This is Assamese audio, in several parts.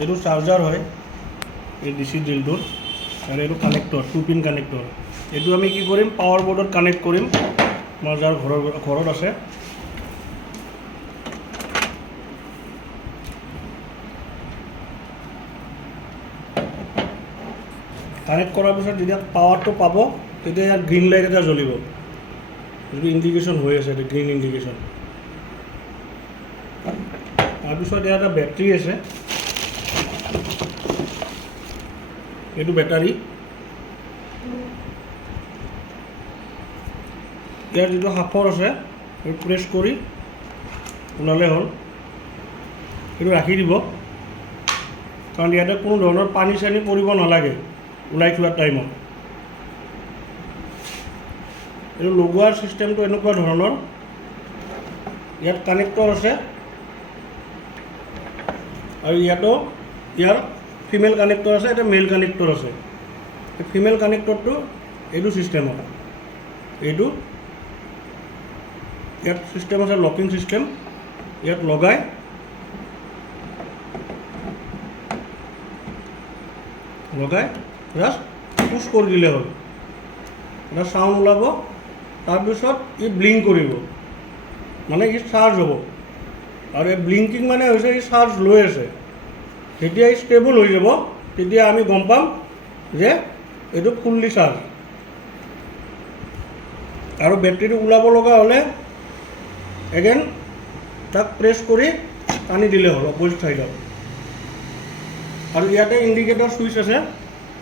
এইটো চাৰ্জাৰ হয় এই ডিচি ড্ৰিলটোৰ আৰু এইটো কানেক্টৰ 2 পিন কানেক্টৰ এইটো আমি কি কৰিম পাৱাৰ বৰ্ডত কানেক্ট কৰিম আমাৰ যাৰ ঘৰত আছে কানেক্ট কৰাৰ পিছত যেতিয়া পাৱাৰটো পাব তেতিয়া ইয়াত গ্ৰীণ লাইট এটা জ্বলিব যিটো ইণ্ডিকেশ্যন হৈ আছে এইটো গ্ৰীণ ইণ্ডিকেশ্যন তাৰপিছত ইয়াত এটা বেটাৰী আছে এইটো বেটাৰী ইয়াৰ যিটো সাফৰ আছে সেইটো প্ৰেছ কৰি ওলালে হ'ল এইটো ৰাখি দিব কাৰণ ইয়াতে কোনো ধৰণৰ পানী চানী পৰিব নালাগে ওলাই থোৱা টাইমত এইটো লগোৱাৰ ছিষ্টেমটো এনেকুৱা ধৰণৰ ইয়াত কানেক্টৰ আছে আৰু ইয়াতো ইয়াৰ ফিমেল কানেক্টৰ আছে এটা মেল কানেক্টৰ আছে এই ফিমেল কানেক্টৰটো এইটো ছিষ্টেমত এইটো ইয়াত ছিষ্টেম আছে লকিং ছিষ্টেম ইয়াত লগাই জাষ্ট পুছ কৰি দিলে হ'ল এটা চাউণ্ড ওলাব তাৰপিছত ই ব্লিংক কৰিব মানে ই চাৰ্জ হ'ব আৰু এই ব্লিংকিং মানে হৈছে ই চাৰ্জ লৈ আছে যেতিয়া ই ষ্টেবল হৈ যাব তেতিয়া আমি গম পাম যে এইটো ফুল্লি চাৰ্জ আৰু বেটাৰীটো ওলাব লগা হ'লে এগেইন তাক প্ৰেছ কৰি টানি দিলে হ'ল অপজিট ছাইডত আৰু ইয়াতে ইণ্ডিকেটৰ ছুইচ আছে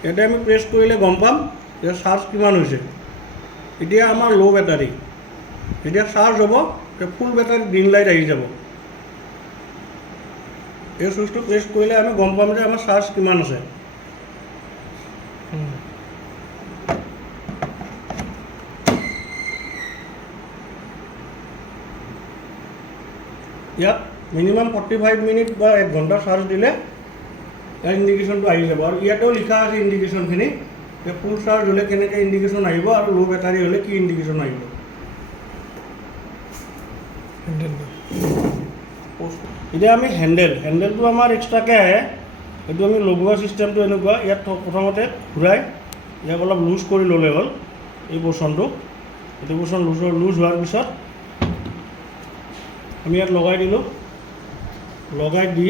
ইয়াতে আমি প্ৰেছ কৰিলে গম পাম যে চাৰ্জ কিমান হৈছে এতিয়া আমাৰ ল' বেটাৰী যেতিয়া চাৰ্জ হ'ব তেতিয়া ফুল বেটাৰী গ্ৰীণ লাইট আহি যাব এই ছুইচটো প্ৰেছ কৰিলে আমি গম পাম যে আমাৰ চাৰ্জ কিমান আছে ইয়াত মিনিমাম 45 মিনিট বা 1 ঘণ্টা চাৰ্জ দিলে ইয়াৰ ইণ্ডিকেশ্যনটো আহি যাব আৰু ইয়াতেও লিখা আছে ইণ্ডিকেশ্যনখিনি যে ফুল চাৰ্জ হ'লে কেনেকৈ ইণ্ডিকেশ্যন আহিব আৰু ল' বেটাৰী হ'লে কি ইণ্ডিকেশ্যন আহিব এতিয়া আমি হেণ্ডেলটো আমাৰ এক্সট্ৰাকৈ আহে এইটো আমি লগোৱা ছিষ্টেমটো এনেকুৱা ইয়াত প্ৰথমতে ঘূৰাই ইয়াক অলপ লুজ কৰি ল'লে হ'ল এই পৰ্চনটো এইটো পৰ্চন লুজ হোৱাৰ পিছত আমি ইয়াত লগাই দিলোঁ লগাই দি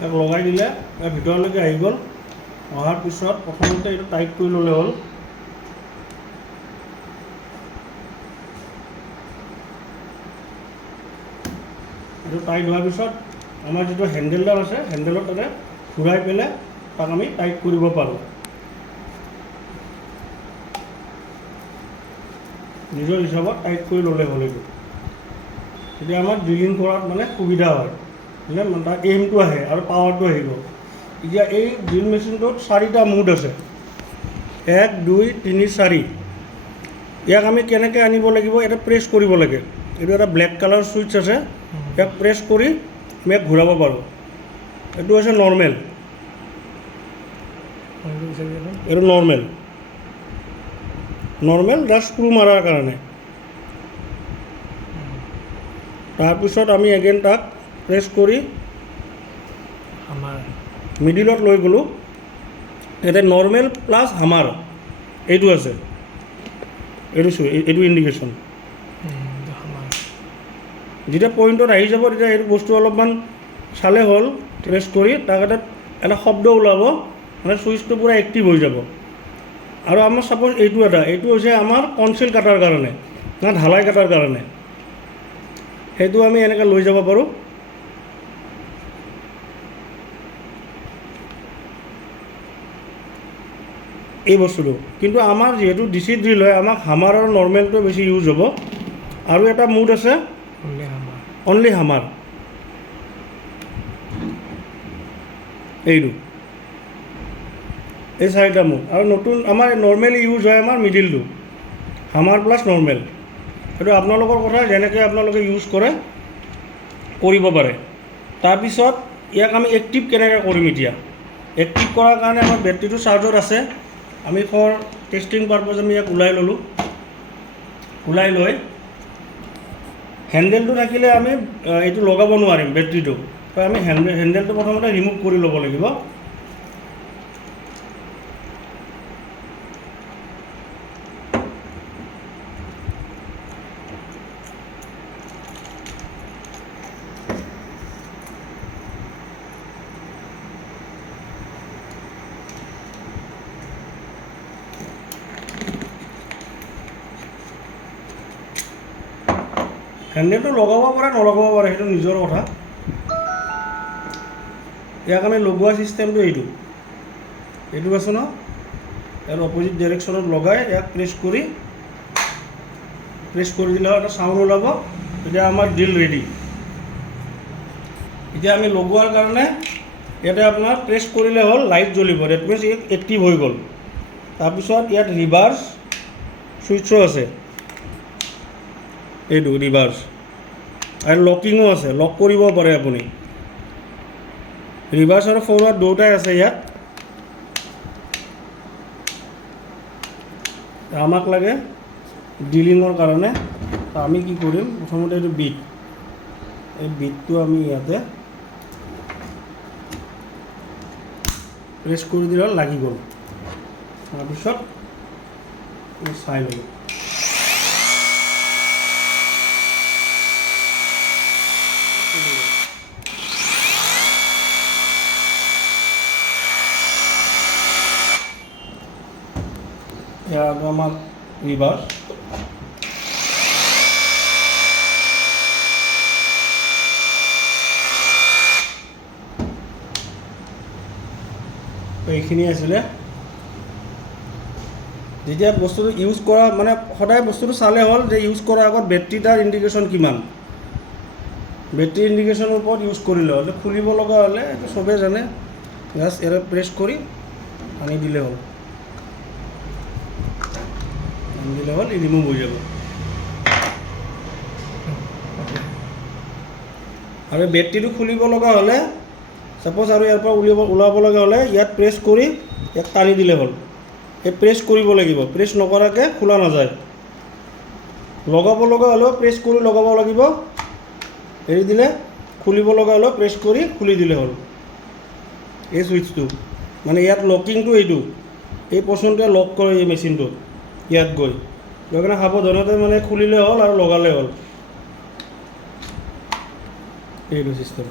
ইয়াক লগাই দিলে ইয়াৰ ভিতৰলৈকে আহি গ'ল অহাৰ পিছত প্ৰথমতে এইটো টাইট কৰি ল'লে হ'ল এইটো টাইট হোৱাৰ পিছত আমাৰ যিটো হেণ্ডেলডাল আছে হেণ্ডেলত তাতে ঘূৰাই পেলাই তাক আমি টাইট কৰিব পাৰোঁ নিজৰ হিচাপত টাইট কৰি ল'লে হ'ল এইটো তেতিয়া আমাৰ ড্ৰিলিং কৰাত মানে সুবিধা হয় মানে তাৰ এইমটো আহে আৰু পাৱাৰটো আহিব এতিয়া এই ড্ৰিল মেচিনটোত 4টা মুড আছে 1 2 3 4 ইয়াক আমি কেনেকৈ আনিব লাগিব এটা প্ৰেছ কৰিব লাগে এইটো এটা ব্লেক কালাৰ ছুইচ আছে ইয়াক প্ৰেছ কৰি আমি ইয়াক ঘূৰাব পাৰোঁ এইটো হৈছে নৰ্মেল এইটো নৰ্মেল জাষ্ট স্ক্ৰু মাৰাৰ কাৰণে তাৰপিছত আমি এগেইন তাক প্ৰেছ কৰি মিডিলত লৈ গ'লোঁ ইয়াতে নৰ্মেল প্লাছ হামাৰ এইটো আছে এইটো ইণ্ডিকেশ্যন যেতিয়া পইণ্টত আহি যাব তেতিয়া এইটো বস্তু অলপমান চালে হ'ল প্ৰেছ কৰি তাক এটা শব্দ ওলাব মানে ছুইচটো পূৰা এক্টিভ হৈ যাব আৰু আমাৰ ছাপ'জ এইটো হৈছে আমাৰ কনচিল কাটাৰ কাৰণে না ঢালাই কাটাৰ কাৰণে সেইটো আমি এনেকৈ লৈ যাব পাৰোঁ এই বস্তুটো কিন্তু আমাৰ যিহেতু ডিচি ড্ৰিল হয় আমাক হামাৰ আৰু নৰ্মেলটো বেছি ইউজ হ'ব আৰু এটা মুড আছে অনলি হামাৰ এইটো এই 4টা মুড আৰু নতুন আমাৰ নৰ্মেলি ইউজ হয় আমাৰ মিডিলটো হামাৰ প্লাছ নৰ্মেল সেইটো আপোনালোকৰ কথা যেনেকৈ আপোনালোকে ইউজ কৰে কৰিব পাৰে তাৰপিছত ইয়াক আমি এক্টিভ কেনেকৈ কৰিম এতিয়া এক্টিভ কৰাৰ কাৰণে আমাৰ বেটাৰীটো চাৰ্জত আছে। আমি ফৰ টেষ্টিং পাৰপজ আমি ইয়াক ওলাই ল'লোঁ। ওলাই লৈ হেণ্ডেলটো থাকিলে আমি এইটো লগাব নোৱাৰিম বেটাৰীটো, তো আমি হেণ্ডেলটো প্ৰথমতে ৰিমুভ কৰি ল'ব লাগিব। হেণ্ডেলটো লগাব পাৰে নলগাব পাৰে, সেইটো নিজৰ কথা। ইয়াক আমি লগোৱা ছিষ্টেমটো এইটো আছে ন, ইয়াৰ অপজিট ডাইৰেকশ্যনত লগাই ইয়াক প্ৰেছ কৰি দিলে এটা চাউণ্ড ওলাব, তেতিয়া আমাৰ ড্ৰিল ৰেডি। এতিয়া আমি লগোৱাৰ কাৰণে ইয়াতে আপোনাৰ প্ৰেছ কৰিলে হ'ল, লাইট জ্বলিব, ডেট মিনছ ই এক্টিভ হৈ গ'ল। তাৰপিছত ইয়াত ৰিভাৰ্ছ ছুইচো আছে, এইটো ৰিভাৰ্ছ, আৰু লকিঙো আছে, লক কৰিব পাৰে আপুনি। ৰিভাৰ্ছ আৰু ফৰৱাৰ্ড দুয়োটাই আছে ইয়াত। আমাক লাগে ড্ৰিলিঙৰ কাৰণে, আমি কি কৰিম, প্ৰথমতে এইটো বিট, এই বিটটো আমি ইয়াতে প্ৰেছ কৰি দিলে লাগি গ'ল। তাৰপিছত চাই ল'লোঁ। ইয়াৰ আমাৰ ৰিভাৰ্ছ, এইখিনি আছিলে। যেতিয়া বস্তুটো ইউজ কৰা মানে সদায় বস্তুটো চালে হ'ল যে ইউজ কৰাৰ আগত বেটাৰীটাৰ ইণ্ডিকেশ্যন কিমান, বেটাৰী ইণ্ডিকেশ্যনৰ ওপৰত ইউজ কৰিলে হ'ল। খুলিব লগা হ'লে এইটো চবেই জানে, জাষ্ট ইয়াৰে প্ৰেছ কৰি আনি দিলে হ'ল, ৰিমুভ হৈ যাব। আৰু বেটাৰীটো খুলিব লগা হ'লে, ছাপ'জ আৰু ইয়াৰ পৰা ওলাব লগা হ'লে ইয়াত প্ৰেছ কৰি ইয়াক টানি দিলে হ'ল। এই প্ৰেছ কৰিব লাগিব, প্ৰেছ নকৰাকৈ খোলা নাযায়। লগাব লগা হ'লেও প্ৰেছ কৰি লগাব লাগিব, এৰি দিলে খুলিব লগা হ'লেও প্ৰেছ কৰি খুলি দিলে হ'ল। এই ছুইচটো মানে ইয়াত লকিংটো এইটো, এই পৰ্চনটোৱে লক কৰে এই মেচিনটোত, ইয়াত গৈ কাৰণে সাৱধানতে মানে খুলিলে হ'ল আৰু লগালে হ'ল, এইটো চিষ্টেম।